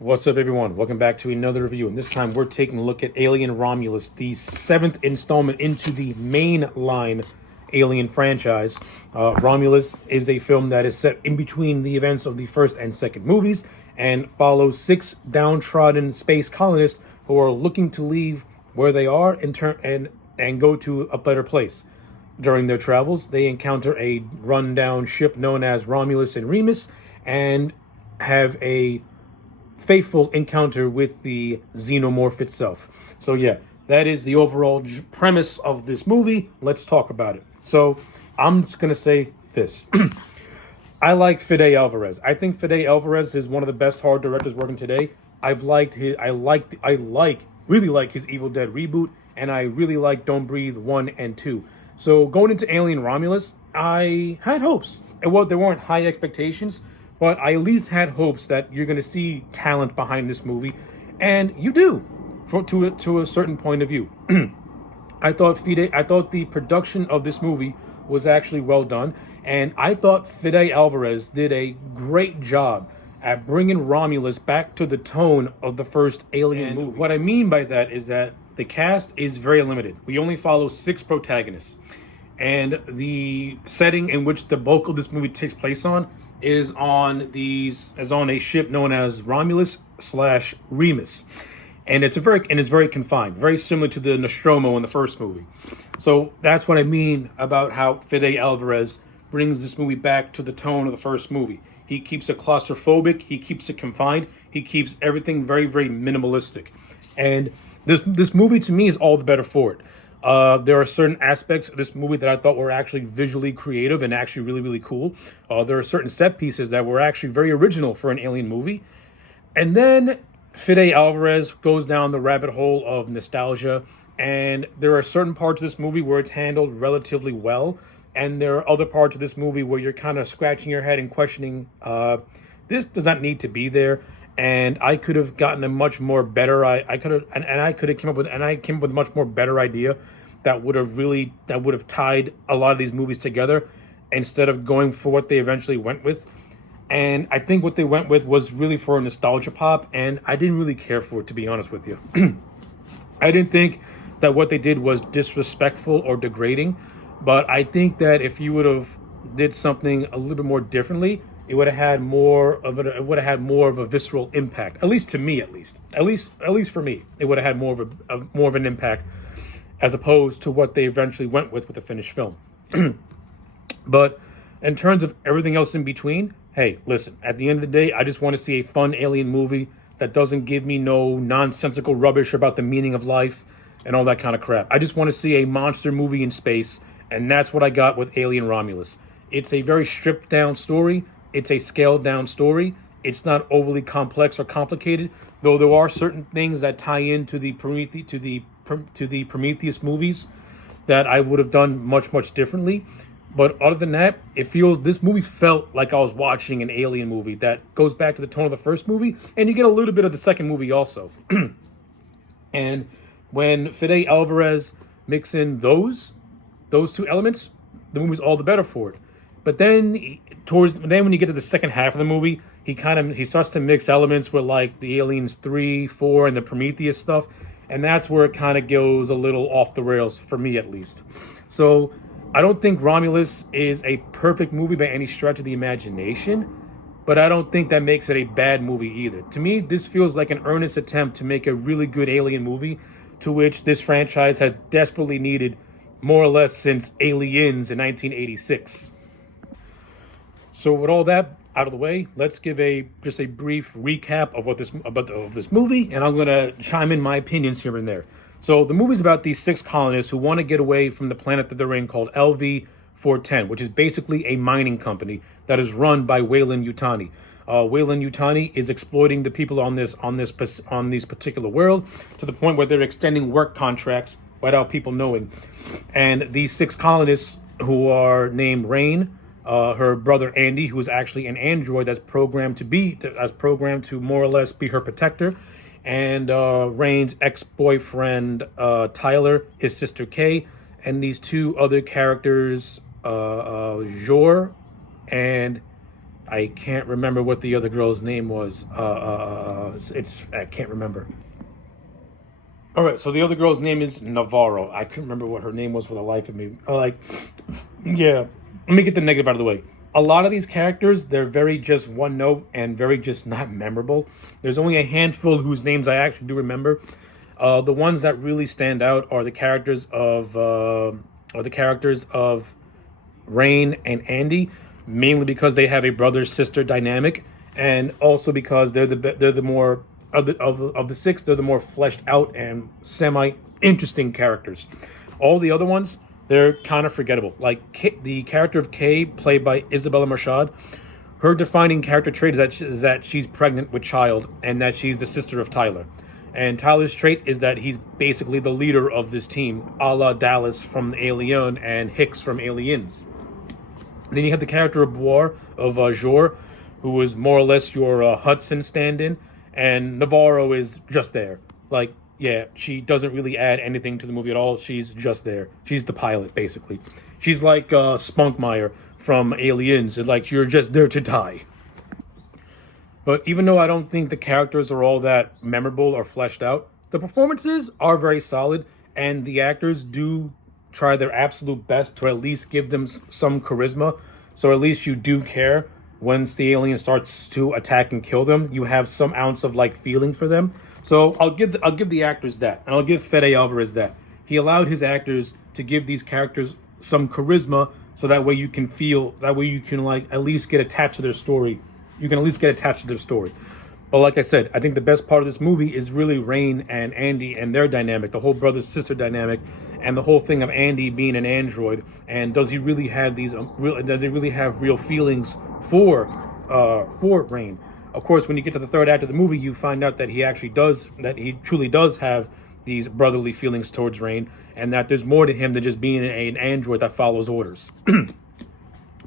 What's up, everyone? Welcome back to another review, and this time we're taking a look at Alien Romulus, the seventh installment into the mainline Alien franchise. Romulus is a film that is set in between the events of the first and second movies and follows six downtrodden space colonists who are looking to leave where they are and go to a better place. During their travels, they encounter a rundown ship known as Romulus and Remus and have a faithful encounter with the xenomorph itself. So yeah, that is the overall premise of this movie. Let's talk about it. So I'm just gonna say this. I like Fede Álvarez. I think Fede Álvarez is one of the best horror directors working today. Really like his Evil Dead reboot, and I really like Don't Breathe 1 and 2. So going into Alien Romulus, I had hopes. Well, there weren't high expectations, but I at least had hopes that you're going to see talent behind this movie, and you do, to a certain point of view. I thought the production of this movie was actually well done, and I thought Fede Álvarez did a great job at bringing Romulus back to the tone of the first Alien movie. What I mean by that is that the cast is very limited. We only follow 6 protagonists, and the setting in which the bulk of this movie takes place is on a ship known as Romulus/Remus, and it's very confined, very similar to the Nostromo in the first movie. So that's what I mean about how Fede Álvarez brings this movie back to the tone of the first movie. He keeps it claustrophobic, he keeps it confined, he keeps everything very, very minimalistic, and this movie to me is all the better for it. There are certain aspects of this movie that I thought were actually visually creative and actually really, really cool. There are certain set pieces that were actually very original for an Alien movie. And then Fede Álvarez goes down the rabbit hole of nostalgia, and there are certain parts of this movie where it's handled relatively well, and there are other parts of this movie where you're kind of scratching your head and questioning, this does not need to be there. And I could have gotten a much more better. I came up with a much more better idea that would have tied a lot of these movies together instead of going for what they eventually went with. And I think what they went with was really for a nostalgia pop, and I didn't really care for it, to be honest with you. I didn't think that what they did was disrespectful or degrading, but I think that if you would have did something a little bit more differently, it would have had more of a visceral impact. At least to me, at least for me, it would have had more of an impact as opposed to what they eventually went with the finished film. But in terms of everything else in between, hey, listen. At the end of the day, I just want to see a fun Alien movie that doesn't give me no nonsensical rubbish about the meaning of life and all that kind of crap. I just want to see a monster movie in space, and that's what I got with Alien Romulus. It's a very stripped down story. It's a scaled down story. It's not overly complex or complicated, though there are certain things that tie into the Prometheus movies that I would have done much, much differently. But other than that, this movie felt like I was watching an Alien movie that goes back to the tone of the first movie, and you get a little bit of the second movie also. And when Fede Álvarez mix in those 2 elements, the movie's all the better for it. But then when you get to the second half of the movie, he starts to mix elements with like the Aliens 3, 4, and the Prometheus stuff, and that's where it kind of goes a little off the rails for me, at least. So I don't think Romulus is a perfect movie by any stretch of the imagination, but I don't think that makes it a bad movie either. To me, this feels like an earnest attempt to make a really good Alien movie, to which this franchise has desperately needed more or less since Aliens in 1986. So with all that out of the way, let's give just a brief recap of this movie, and I'm going to chime in my opinions here and there. So the movie's about these 6 colonists who want to get away from the planet that they're in, called LV-410, which is basically a mining company that is run by Weyland-Yutani. Weyland-Yutani is exploiting the people on this particular world to the point where they're extending work contracts without people knowing. And these 6 colonists, who are named Rain, her brother Andy, who is actually an android that's programmed to more or less be her protector, and Rain's ex-boyfriend Tyler, his sister Kay, and these 2 other characters, Jor and I can't remember what the other girl's name was. I can't remember. All right, so the other girl's name is Navarro. I couldn't remember what her name was for the life of me. Yeah. Let me get the negative out of the way. A lot of these characters, they're very just one note and very just not memorable. There's only a handful whose names I actually do remember. The ones that really stand out are the characters of Rain and Andy, mainly because they have a brother-sister dynamic, and also because they're the more of the six, they're the more fleshed out and semi interesting characters. All the other ones, they're kind of forgettable. Like the character of Kay, played by Isabella Marshad, her defining character trait is that she's pregnant with child and that she's the sister of Tyler. And Tyler's trait is that he's basically the leader of this team, a la Dallas from Alien and Hicks from Aliens. Then you have the character of Jor, who is more or less your Hudson stand-in, and Navarro is just there. Like, yeah, she doesn't really add anything to the movie at all. She's just there. She's the pilot, basically. She's like Spunkmeyer from Aliens. It's like, you're just there to die. But even though I don't think the characters are all that memorable or fleshed out, the performances are very solid, and the actors do try their absolute best to at least give them some charisma. So at least you do care. Once the alien starts to attack and kill them, you have some ounce of like feeling for them. So I'll give the actors that, and I'll give Fede Álvarez that. He allowed his actors to give these characters some charisma, so that way you can like at least get attached to their story. You can at least get attached to their story. But like I said, I think the best part of this movie is really Rain and Andy and their dynamic, the whole brother-sister dynamic, and the whole thing of Andy being an android. And does he really have real feelings for Rain? Of course, when you get to the third act of the movie, you find out that he truly does have these brotherly feelings towards Rain, and that there's more to him than just being an android that follows orders.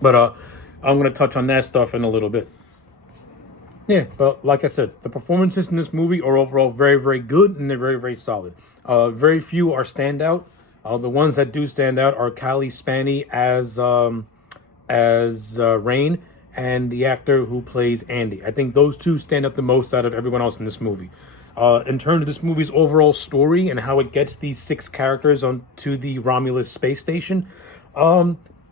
But I'm going to touch on that stuff in a little bit. Yeah, but like I said, the performances in this movie are overall very, very good, and they're very, very solid. Very few are standout. The ones that do stand out are Kylie Spaney as Rain, and the actor who plays Andy. I think those two stand out the most out of everyone else in this movie. In terms of this movie's overall story and how it gets these 6 characters onto the Romulus space station,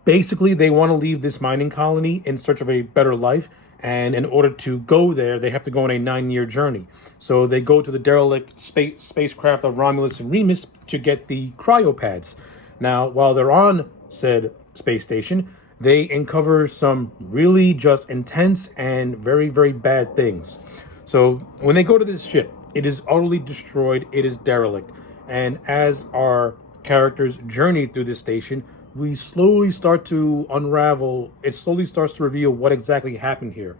basically they want to leave this mining colony in search of a better life. And in order to go there, they have to go on a 9-year journey. So they go to the derelict spacecraft of Romulus and Remus to get the cryopads. Now, while they're on said space station, they uncover some really just intense and very, very bad things. So when they go to this ship, it is utterly destroyed. It is derelict. And as our characters journey through this station, we slowly start to unravel. It slowly starts to reveal what exactly happened here.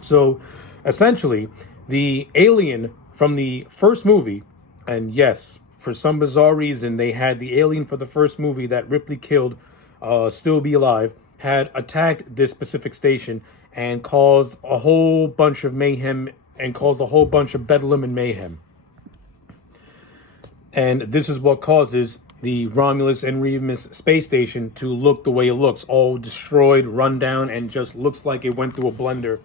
So, essentially, the alien from the first movie, and yes, for some bizarre reason, they had the alien for the first movie that Ripley killed, still be alive, had attacked this specific station and caused a whole bunch of mayhem and caused a whole bunch of bedlam and mayhem. And this is what causes the Romulus and Remus space station to look the way it looks, all destroyed, run down, and just looks like it went through a blender.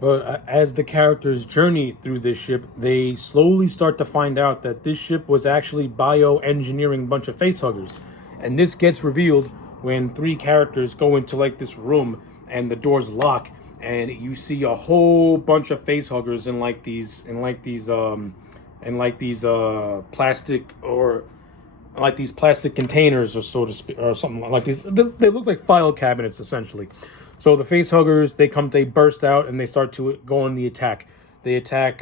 But as the characters journey through this ship, they slowly start to find out that this ship was actually bioengineering a bunch of facehuggers. And this gets revealed when 3 characters go into like this room and the doors lock, and you see a whole bunch of facehuggers in plastic containers, or so to speak, or something like these. They look like file cabinets, essentially. So the facehuggers, they burst out and they start to go on the attack. They attack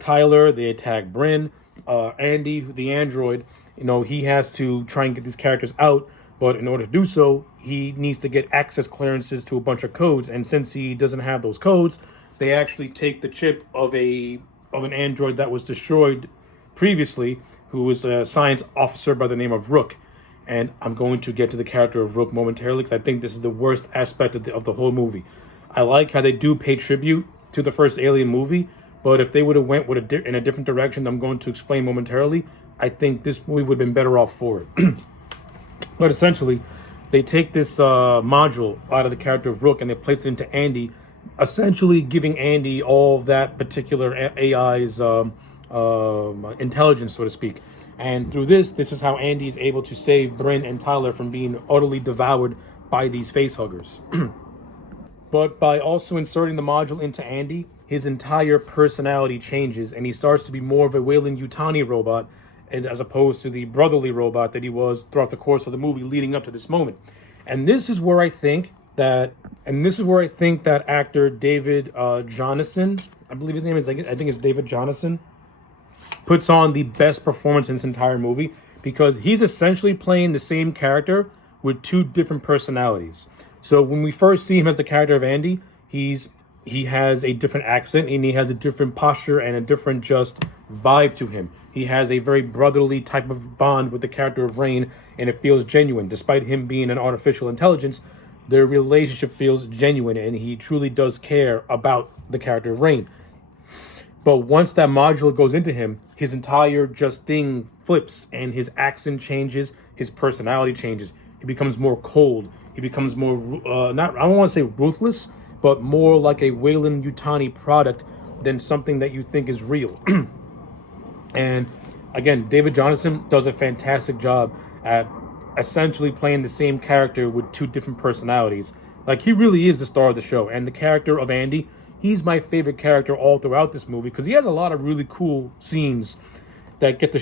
Tyler. They attack Bryn. Andy, the android, he has to try and get these characters out. But in order to do so, he needs to get access clearances to a bunch of codes. And since he doesn't have those codes, they actually take the chip of an android that was destroyed previously, who was a science officer by the name of Rook. And I'm going to get to the character of Rook momentarily, because I think this is the worst aspect of the whole movie. I like how they do pay tribute to the first Alien movie, but if they would have went in a different direction, I'm going to explain momentarily, I think this movie would have been better off for it. But essentially, they take this module out of the character of Rook and they place it into Andy, essentially giving Andy all of that particular AI's intelligence, so to speak. And through this is how Andy is able to save Bryn and Tyler from being utterly devoured by these facehuggers. But by also inserting the module into Andy, his entire personality changes, and he starts to be more of a Weyland-Yutani robot, and as opposed to the brotherly robot that he was throughout the course of the movie leading up to this moment. And this is where I think that actor David Jonasson, I believe his name is, I think it's David Jonasson, puts on the best performance in this entire movie, because he's essentially playing the same character with two different personalities. So when we first see him as the character of Andy, he has a different accent and he has a different posture and a different just vibe to him. He has a very brotherly type of bond with the character of Rain, and it feels genuine. Despite him being an artificial intelligence, their relationship feels genuine, and he truly does care about the character of Rain. But once that module goes into him, his entire just thing flips, and his accent changes, his personality changes. He becomes more cold. He becomes more, I don't want to say ruthless, but more like a Weyland-Yutani product than something that you think is real. And again, David Jonasson does a fantastic job at essentially playing the same character with two different personalities. Like, he really is the star of the show. And the character of Andy, he's my favorite character all throughout this movie, because he has a lot of really cool scenes that get to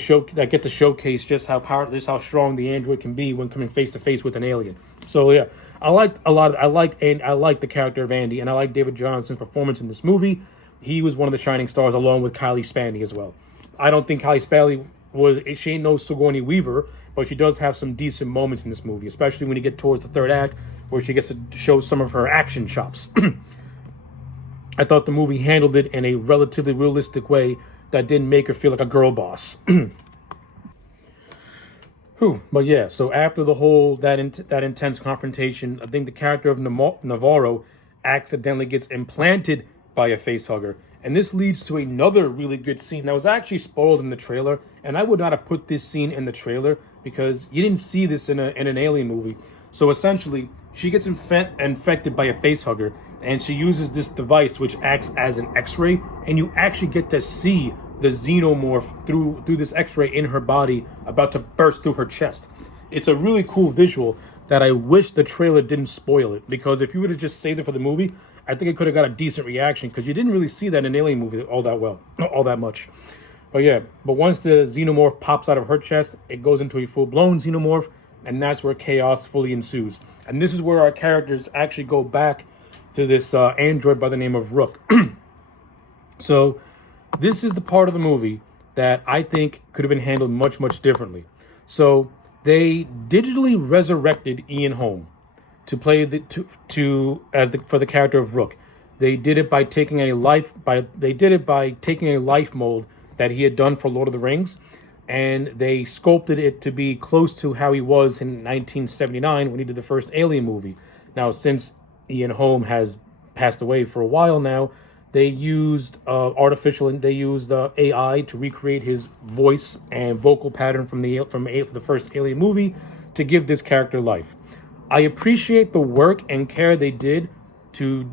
showcase just how strong the android can be when coming face to face with an alien. So yeah, I liked the character of Andy, and I like David Jonason's performance in this movie. He was one of the shining stars, along with Kylie Spaney as well. I don't think Kylie Spaney she ain't no Sigourney Weaver, but she does have some decent moments in this movie, especially when you get towards the third act, where she gets to show some of her action chops. I thought the movie handled it in a relatively realistic way that didn't make her feel like a girl boss. But yeah, so after the whole that intense confrontation, I think the character of Navarro accidentally gets implanted by a facehugger, and this leads to another really good scene that was actually spoiled in the trailer. And I would not have put this scene in the trailer because you didn't see this in an alien movie. So essentially, she gets infected by a facehugger, and she uses this device which acts as an X-ray, and you actually get to see the xenomorph through this X-ray in her body about to burst through her chest. It's a really cool visual that I wish the trailer didn't spoil it, because if you would have just saved it for the movie, I think it could have got a decent reaction, because you didn't really see that in an alien movie all that much. But yeah, but once the xenomorph pops out of her chest, it goes into a full-blown xenomorph, and that's where chaos fully ensues. And this is where our characters actually go back to this android by the name of Rook. So this is the part of the movie that I think could have been handled much, much differently. So they digitally resurrected Ian Holm to play for the character of Rook. They did it by taking a life mold that he had done for Lord of the Rings, and they sculpted it to be close to how he was in 1979 when he did the first Alien movie. Now, since Ian Holm has passed away for a while now, they used AI to recreate his voice and vocal pattern from the first Alien movie to give this character life. I appreciate the work and care they did to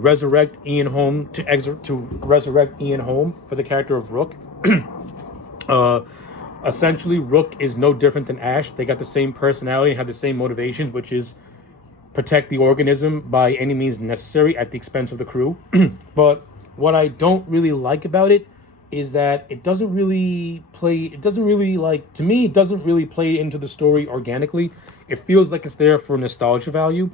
resurrect Ian Holm for the character of Rook. Essentially, Rook is no different than Ash. They got the same personality and have the same motivations, which is protect the organism by any means necessary at the expense of the crew. But what I don't really like about it is that it doesn't really play into the story organically. It feels like it's there for nostalgia value,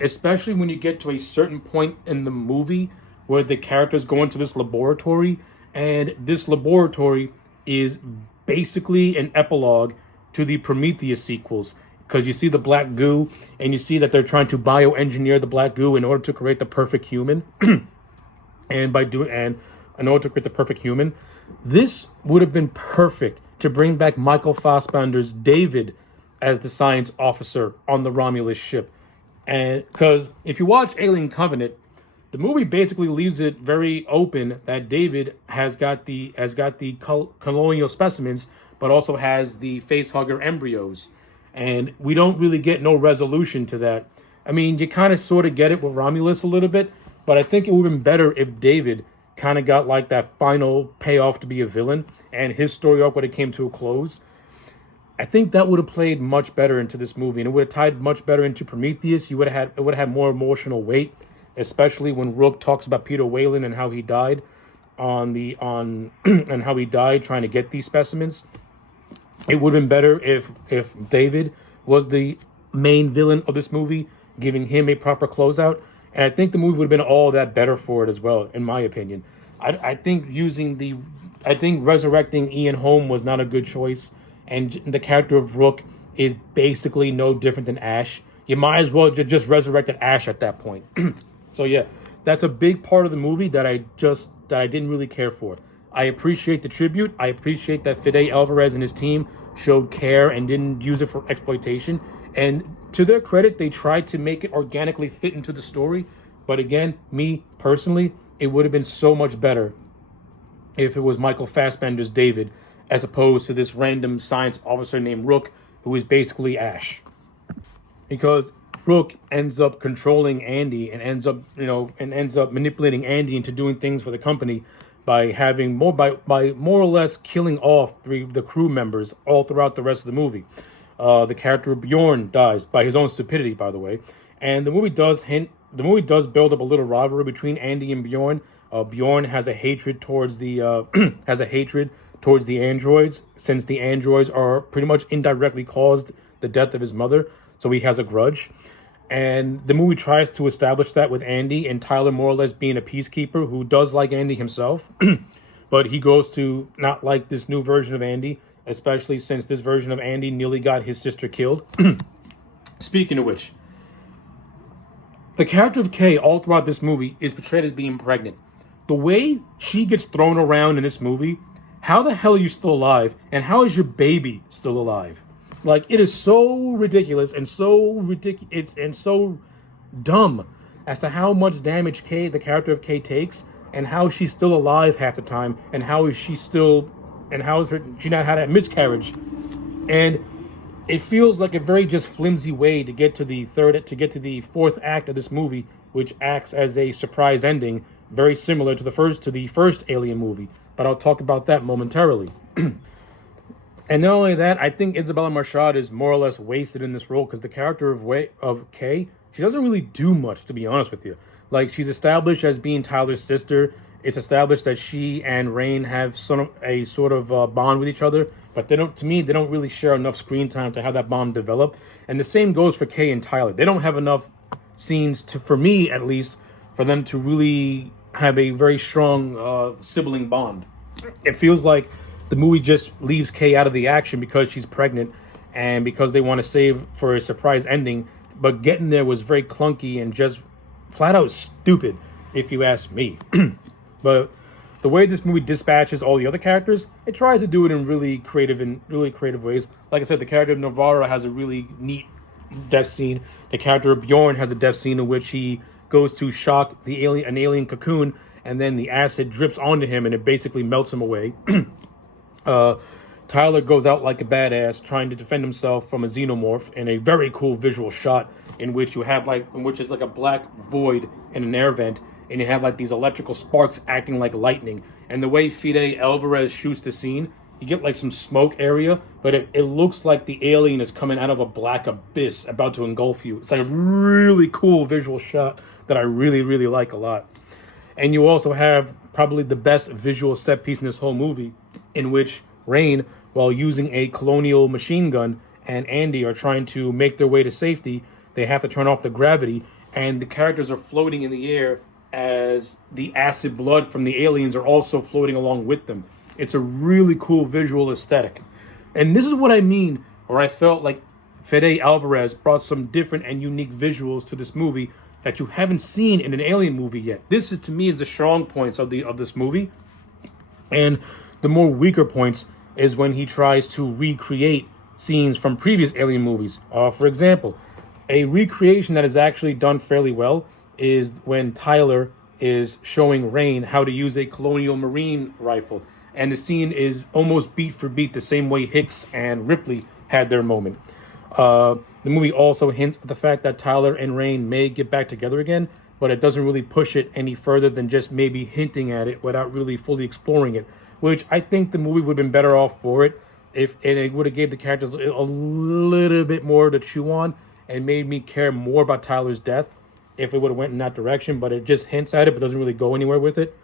especially when you get to a certain point in the movie where the characters go into this laboratory, and this laboratory is basically an epilogue to the Prometheus sequels, because you see the black goo, and you see that they're trying to bioengineer the black goo in order to create the perfect human. In order to create the perfect human, this would have been perfect to bring back Michael Fassbender's David as the science officer on the Romulus ship. And because if you watch Alien Covenant, the movie basically leaves it very open that David has got the colonial specimens, but also has the facehugger embryos. and we don't really get no resolution to that. I mean, you kind of sort of get it with Romulus a little bit, but I think it would have been better if David kind of got like that final payoff to be a villain, and his story arc when it came to a close. I think that would have played much better into this movie, and it would have tied much better into Prometheus. You would have had it would have had more emotional weight, especially when Rook talks about Peter Whalen and how he died and how he died trying to get these specimens. It would have been better if David was the main villain of this movie, giving him a proper closeout. And I think the movie would have been all that better for it as well, in my opinion. I think resurrecting Ian Holm was not a good choice, and the character of Rook is basically no different than Ash. You might as well just resurrected Ash at that point. So yeah, that's a big part of the movie that I didn't really care for. I appreciate the tribute. I appreciate that Fede Álvarez and his team showed care and didn't use it for exploitation. And to their credit, they tried to make it organically fit into the story. But again, me personally, it would have been so much better if it was Michael Fassbender's David, as opposed to this random science officer named Rook, who is basically Ash. Because Rook ends up controlling Andy and ends up manipulating Andy into doing things for the company by having by more or less killing off the crew members all throughout the rest of the movie. The character of Bjorn dies by his own stupidity, by the way, and the movie does build up a little rivalry between Andy and Bjorn. Bjorn has a hatred towards the androids, since the androids are pretty much indirectly caused the death of his mother, so he has a grudge. And the movie tries to establish that with Andy and Tyler more or less being a peacekeeper who does like Andy himself, but he goes to not like this new version of Andy, especially since this version of Andy nearly got his sister killed. Speaking of which, the character of Kay all throughout this movie is portrayed as being pregnant. The way she gets thrown around in this movie, how the hell are you still alive? And how is your baby still alive? Like, it is so ridiculous and so dumb as to how much damage Kay, the character of Kay, takes, and how she's still alive half the time, and how is she not had a miscarriage. And it feels like a very just flimsy way to get to the fourth act of this movie, which acts as a surprise ending, very similar to the first Alien movie. But I'll talk about that momentarily. And not only that, I think Isabella Marshad is more or less wasted in this role, because the character of Kay, she doesn't really do much, to be honest with you. Like, she's established as being Tyler's sister. It's established that she and Rain have a sort of bond with each other, but they don't really share enough screen time to have that bond develop. And the same goes for Kay and Tyler. They don't have enough scenes for me at least, for them to really have a very strong sibling bond. It feels like the movie just leaves Kay out of the action because she's pregnant and because they want to save for a surprise ending, but getting there was very clunky and just flat out stupid, if you ask me. But the way this movie dispatches all the other characters, it tries to do it in really creative ways. Like I said, the character of Navarro has a really neat death scene. The character of Bjorn has a death scene in which he goes to shock an alien cocoon, and then the acid drips onto him and it basically melts him away. Tyler goes out like a badass trying to defend himself from a xenomorph in a very cool visual shot in which is like a black void in an air vent, and you have like these electrical sparks acting like lightning. And the way Fede Álvarez shoots the scene, you get like some smoke area, but it looks like the alien is coming out of a black abyss about to engulf you. It's like a really cool visual shot that I really, really like a lot. And you also have probably the best visual set piece in this whole movie, in which Rain, while using a colonial machine gun, and Andy are trying to make their way to safety, they have to turn off the gravity, and the characters are floating in the air as the acid blood from the aliens are also floating along with them. It's a really cool visual aesthetic. And this is what I mean, where I felt like Fede Álvarez brought some different and unique visuals to this movie that you haven't seen in an Alien movie yet. This is, to me, is the strong points of this movie. And the more weaker points is when he tries to recreate scenes from previous Alien movies. For example, a recreation that is actually done fairly well is when Tyler is showing Rain how to use a colonial marine rifle. And the scene is almost beat for beat the same way Hicks and Ripley had their moment. The movie also hints at the fact that Tyler and Rain may get back together again, but it doesn't really push it any further than just maybe hinting at it without really fully exploring it, which I think the movie would have been better off for it if and it would have gave the characters a little bit more to chew on and made me care more about Tyler's death if it would have went in that direction, but it just hints at it but doesn't really go anywhere with it,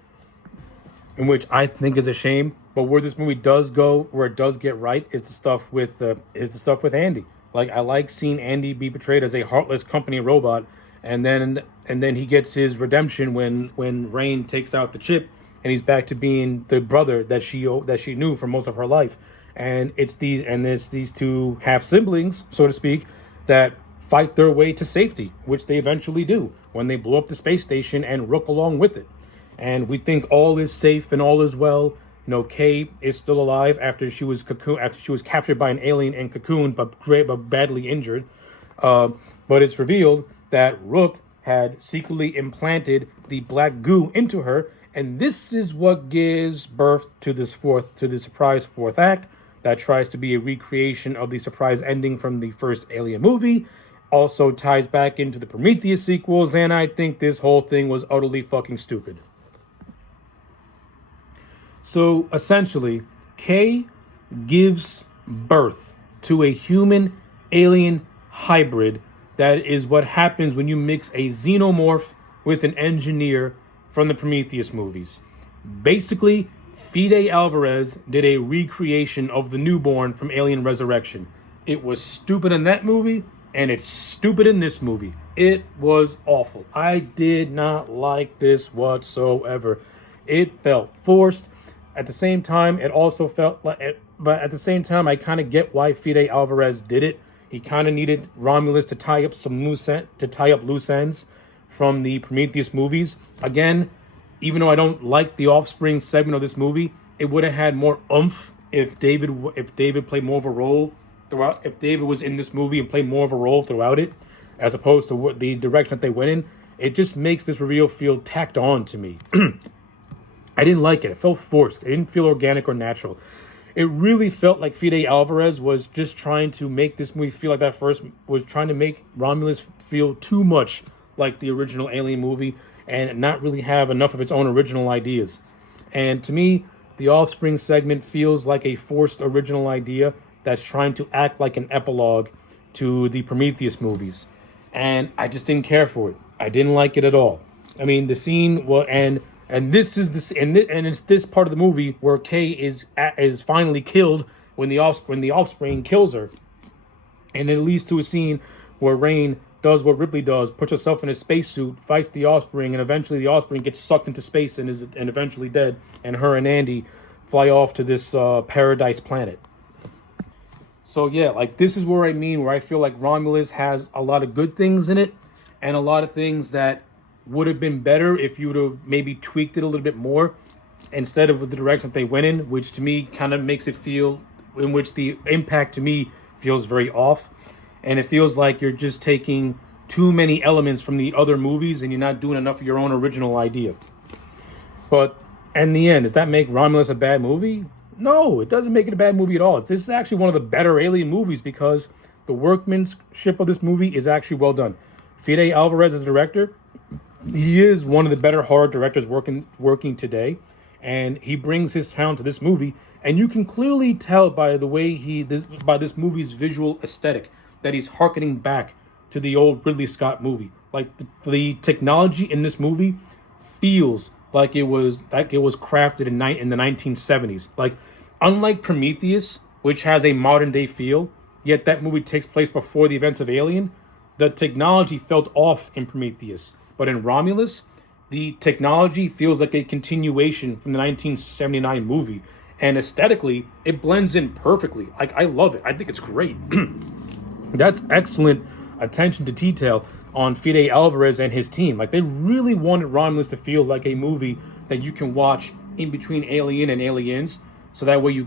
in which I think is a shame. But where this movie does go, where it does get right, is the stuff with Andy. Like, I like seeing Andy be portrayed as a heartless company robot, and then he gets his redemption when Rain takes out the chip, and he's back to being the brother that she knew for most of her life. And it's these two half siblings, so to speak, that fight their way to safety, which they eventually do when they blow up the space station and Rook along with it. And we think all is safe and all is well. You know, Kay is still alive after she was captured by an alien and cocooned, but badly injured. But it's revealed that Rook had secretly implanted the black goo into her, and this is what gives birth to this surprise fourth act that tries to be a recreation of the surprise ending from the first Alien movie. Also ties back into the Prometheus sequels, and I think this whole thing was utterly fucking stupid. So essentially, Kay gives birth to a human-alien hybrid. That is what happens when you mix a xenomorph with an engineer from the Prometheus movies. Basically, Fede Álvarez did a recreation of the newborn from Alien Resurrection. It was stupid in that movie, and it's stupid in this movie. It was awful. I did not like this whatsoever. It felt forced. At the same time, it also felt like it, but at the same time, I kind of get why Fede Álvarez did it. He kind of needed Romulus to tie up loose ends from the Prometheus movies. Again, even though I don't like the Offspring segment of this movie, it would have had more oomph if David played more of a role throughout. If David was in this movie and played more of a role throughout it, as opposed to what the direction that they went in, it just makes this reveal feel tacked on to me. I didn't like it. It felt forced. It didn't feel organic or natural. It really felt like Fede Álvarez was just trying to make this movie feel like that first, was trying to make Romulus feel too much like the original Alien movie and not really have enough of its own original ideas. And to me, the Offspring segment feels like a forced original idea that's trying to act like an epilogue to the Prometheus movies. And I just didn't care for it. I didn't like it at all. I mean, the scene, well, and this is it's this part of the movie where Kay is finally killed when the Offspring kills her, and it leads to a scene where Rain does what Ripley does, puts herself in a spacesuit, fights the Offspring, and eventually the Offspring gets sucked into space and is eventually dead, and her and Andy fly off to this paradise planet. So yeah, like, this is where I feel like Romulus has a lot of good things in it, and a lot of things that would have been better if you would have maybe tweaked it a little bit more instead of the direction that they went in, which to me kind of makes it feel, in which the impact to me feels very off. And it feels like you're just taking too many elements from the other movies and you're not doing enough of your own original idea. But in the end, does that make Romulus a bad movie? No, it doesn't make it a bad movie at all. This is actually one of the better Alien movies because the workmanship of this movie is actually well done. Fede Álvarez as a director, he is one of the better horror directors working today, and he brings his talent to this movie, and you can clearly tell by the way by this movie's visual aesthetic that he's harkening back to the old Ridley Scott movie. Like, the technology in this movie feels like it was crafted in the 1970s. Like, unlike Prometheus, which has a modern day feel, yet that movie takes place before the events of Alien, the technology felt off in Prometheus. But in Romulus, the technology feels like a continuation from the 1979 movie. And aesthetically, it blends in perfectly. Like, I love it. I think it's great. That's excellent attention to detail on Fede Álvarez and his team. Like, they really wanted Romulus to feel like a movie that you can watch in between Alien and Aliens. So that way you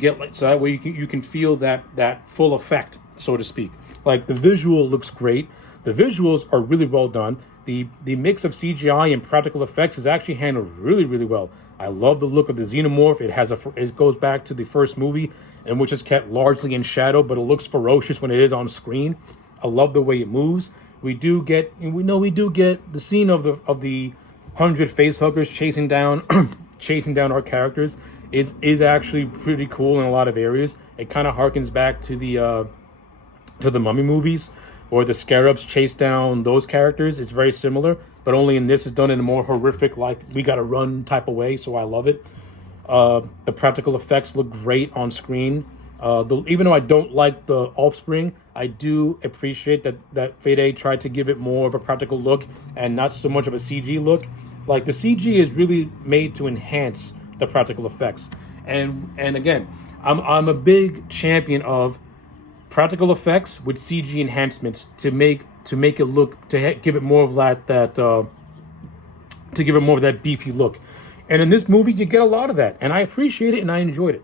can feel that full effect, so to speak. Like, the visual looks great. The visuals are really well done. The mix of CGI and practical effects is actually handled really, really well. I love the look of the xenomorph. It goes back to the first movie, in which it's kept largely in shadow, but it looks ferocious when it is on screen. I love the way it moves. We do get the scene of the 100 facehuggers chasing down chasing down our characters is actually pretty cool in a lot of areas. It kind of harkens back to the Mummy movies, or the scarabs chase down those characters. It's very similar, but only in this is done in a more horrific, like, we gotta run type of way, so I love it. The practical effects look great on screen. Even though I don't like the Offspring, I do appreciate that Fede tried to give it more of a practical look and not so much of a CG look. Like, the CG is really made to enhance the practical effects. And again, I'm a big champion of practical effects with CG enhancements to make it look, give it more of to give it more of that beefy look. And in this movie, you get a lot of that, and I appreciate it and I enjoyed it.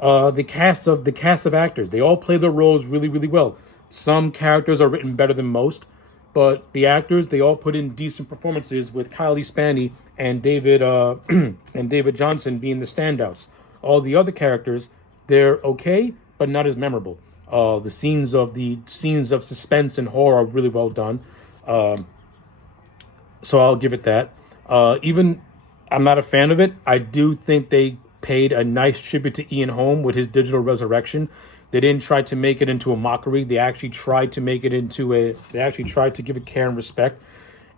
The cast of actors, they all play their roles really, really well. Some characters are written better than most, but the actors, they all put in decent performances, with Kylie Spaney and David and David Johnson being the standouts. All the other characters, they're okay, but not as memorable. The scenes of suspense and horror are really well done. So I'll give it that. Even I'm not a fan of it. I do think they paid a nice tribute to Ian Holm with his digital resurrection. They didn't try to make it into a mockery. They actually tried to make it they actually tried to give it care and respect.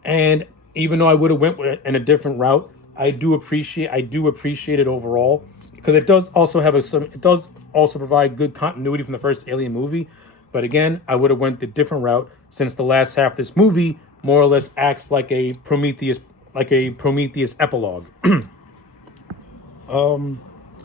And even though I would have went in a different route, I do appreciate it overall, because it does also provide good continuity from the first Alien movie. But again, I would have went the different route, since the last half of this movie more or less acts like a Prometheus epilogue.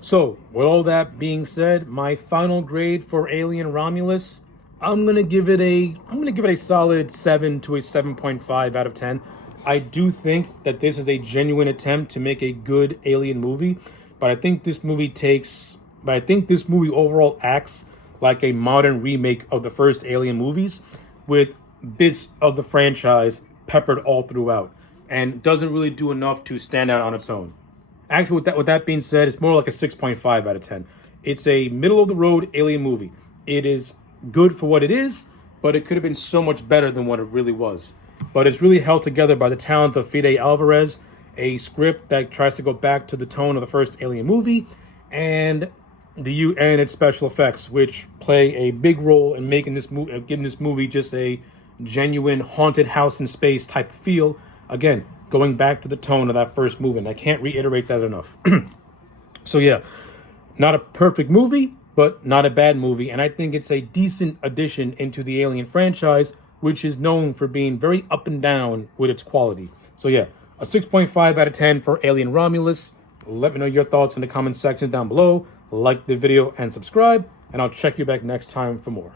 So with all that being said, my final grade for Alien Romulus, I'm gonna give it a solid 7 to a 7.5 out of 10. I do think that this is a genuine attempt to make a good Alien movie, but I think this movie overall acts like a modern remake of the first Alien movies, with bits of the franchise peppered all throughout, and doesn't really do enough to stand out on its own. Actually, with that being said, it's more like a 6.5 out of 10. It's a middle-of-the-road Alien movie. It is good for what it is, but it could have been so much better than what it really was. But it's really held together by the talent of Fede Álvarez, a script that tries to go back to the tone of the first Alien movie, and its special effects, which play a big role in making giving this movie just a genuine haunted house in space type of feel. Again, going back to the tone of that first movie, and I can't reiterate that enough. So yeah, not a perfect movie, but not a bad movie, and I think it's a decent addition into the Alien franchise, which is known for being very up and down with its quality. So yeah, a 6.5 out of 10 for Alien Romulus. Let me know your thoughts in the comment section down below. Like the video and subscribe, and I'll check you back next time for more.